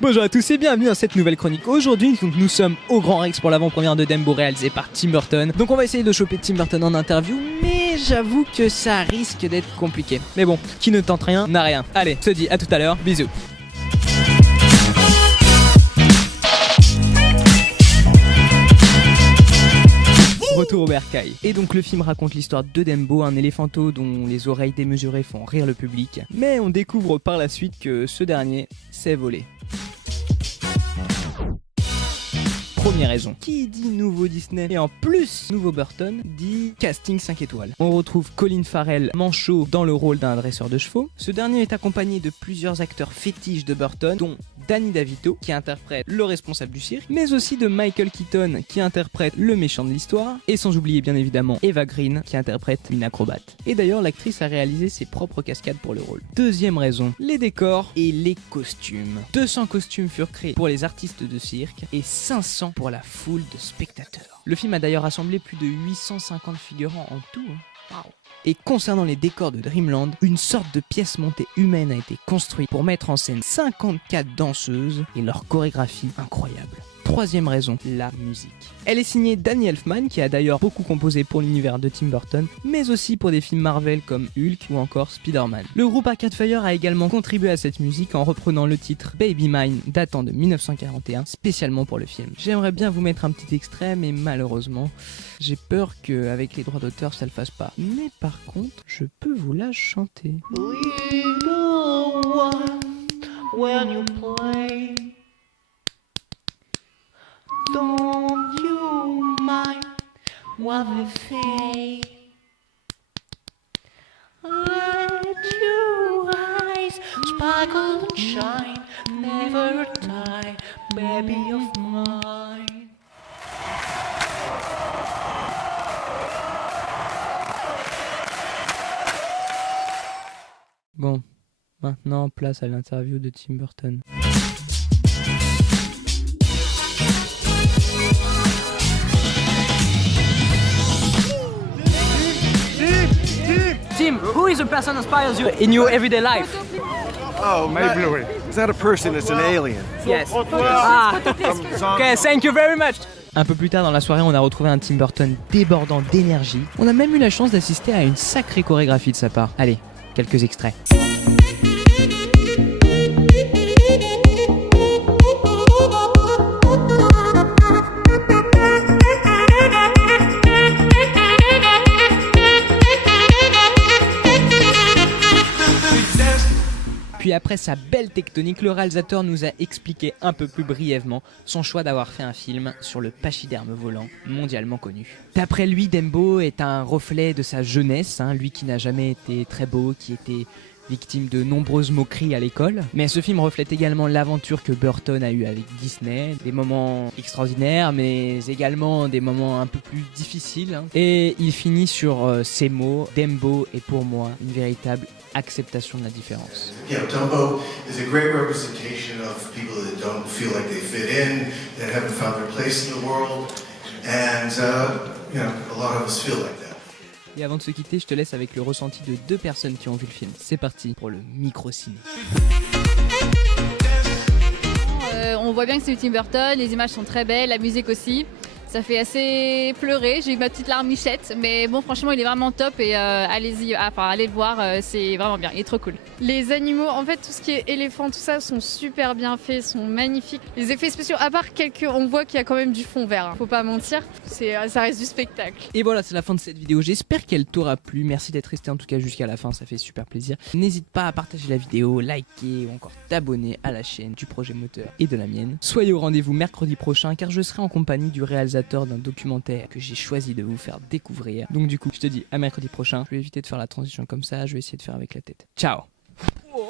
Bonjour à tous et bienvenue dans cette nouvelle chronique. Aujourd'hui, nous sommes au Grand Rex pour l'avant-première de Dumbo réalisée par Tim Burton. Donc on va essayer de choper Tim Burton en interview, mais j'avoue que ça risque d'être compliqué. Mais bon, qui ne tente rien n'a rien. Allez, je te dis à tout à l'heure, bisous. Retour au bercail. Et donc le film raconte l'histoire de Dumbo, un éléphanteau dont les oreilles démesurées font rire le public. Mais on découvre par la suite que ce dernier sait voler. Première raison. Qui dit nouveau Disney et en plus nouveau Burton dit casting 5 étoiles. On retrouve Colin Farrell manchot dans le rôle d'un dresseur de chevaux. Ce dernier est accompagné de plusieurs acteurs fétiches de Burton, dont Danny DeVito qui interprète le responsable du cirque, mais aussi de Michael Keaton qui interprète le méchant de l'histoire, et sans oublier bien évidemment Eva Green qui interprète une acrobate. Et d'ailleurs l'actrice a réalisé ses propres cascades pour le rôle. Deuxième raison, les décors et les costumes. 200 costumes furent créés pour les artistes de cirque et 500 pour la foule de spectateurs. Le film a d'ailleurs rassemblé plus de 850 figurants en tout. Wow. Et concernant les décors de Dreamland, une sorte de pièce montée humaine a été construite pour mettre en scène 54 danseuses et leur chorégraphie incroyable. Troisième raison, la musique. Elle est signée Danny Elfman, qui a d'ailleurs beaucoup composé pour l'univers de Tim Burton, mais aussi pour des films Marvel comme Hulk ou encore Spider-Man. Le groupe Arcade Fire a également contribué à cette musique en reprenant le titre Baby Mine datant de 1941, spécialement pour le film. J'aimerais bien vous mettre un petit extrait, mais malheureusement, j'ai peur qu'avec les droits d'auteur ça le fasse pas. Mais par contre, je peux vous la chanter. Little one, when you play, don't you mind what they say? Let your eyes sparkle and shine, never die, baby of mine. Bon, maintenant place à l'interview de Tim Burton. Tim, who is a person who inspires you in your everyday life? Oh, maybe. It's not a person, it's an alien. Yes. Ah. Okay, thank you very much. Un peu plus tard dans la soirée, on a retrouvé un Tim Burton débordant d'énergie. On a même eu la chance d'assister à une sacrée chorégraphie de sa part. Allez, quelques extraits. Puis après sa belle tectonique, le réalisateur nous a expliqué un peu plus brièvement son choix d'avoir fait un film sur le pachyderme volant mondialement connu. D'après lui, Dumbo est un reflet de sa jeunesse, lui qui n'a jamais été très beau, qui était victime de nombreuses moqueries à l'école. Mais ce film reflète également l'aventure que Burton a eue avec Disney, des moments extraordinaires mais également des moments un peu plus difficiles. Et il finit sur ces mots: Dumbo est pour moi une véritable acceptation de la différence. You know, Dumbo is a great representation of people that don't feel like they fit in, that haven't found their place in the world, and you know, a lot of us feel like that. Et avant de se quitter, je te laisse avec le ressenti de 2 personnes qui ont vu le film. C'est parti pour le micro-ciné. On voit bien que c'est du Tim Burton, les images sont très belles, la musique aussi. Ça fait assez pleurer, j'ai eu ma petite larmichette, mais bon franchement il est vraiment top et allez-y, allez le voir, c'est vraiment bien, il est trop cool. Les animaux, en fait tout ce qui est éléphant, tout ça sont super bien faits, sont magnifiques. Les effets spéciaux, à part on voit qu'il y a quand même du fond vert, faut pas mentir, ça reste du spectacle. Et voilà, c'est la fin de cette vidéo, j'espère qu'elle t'aura plu, merci d'être resté en tout cas jusqu'à la fin, ça fait super plaisir. N'hésite pas à partager la vidéo, liker ou encore t'abonner à la chaîne du projet Moteur et de la mienne. Soyez au rendez-vous mercredi prochain car je serai en compagnie du réalisateur d'un documentaire que j'ai choisi de vous faire découvrir. Donc du coup, je te dis à mercredi prochain. Je vais éviter de faire la transition comme ça, je vais essayer de faire avec la tête. Ciao. Oh.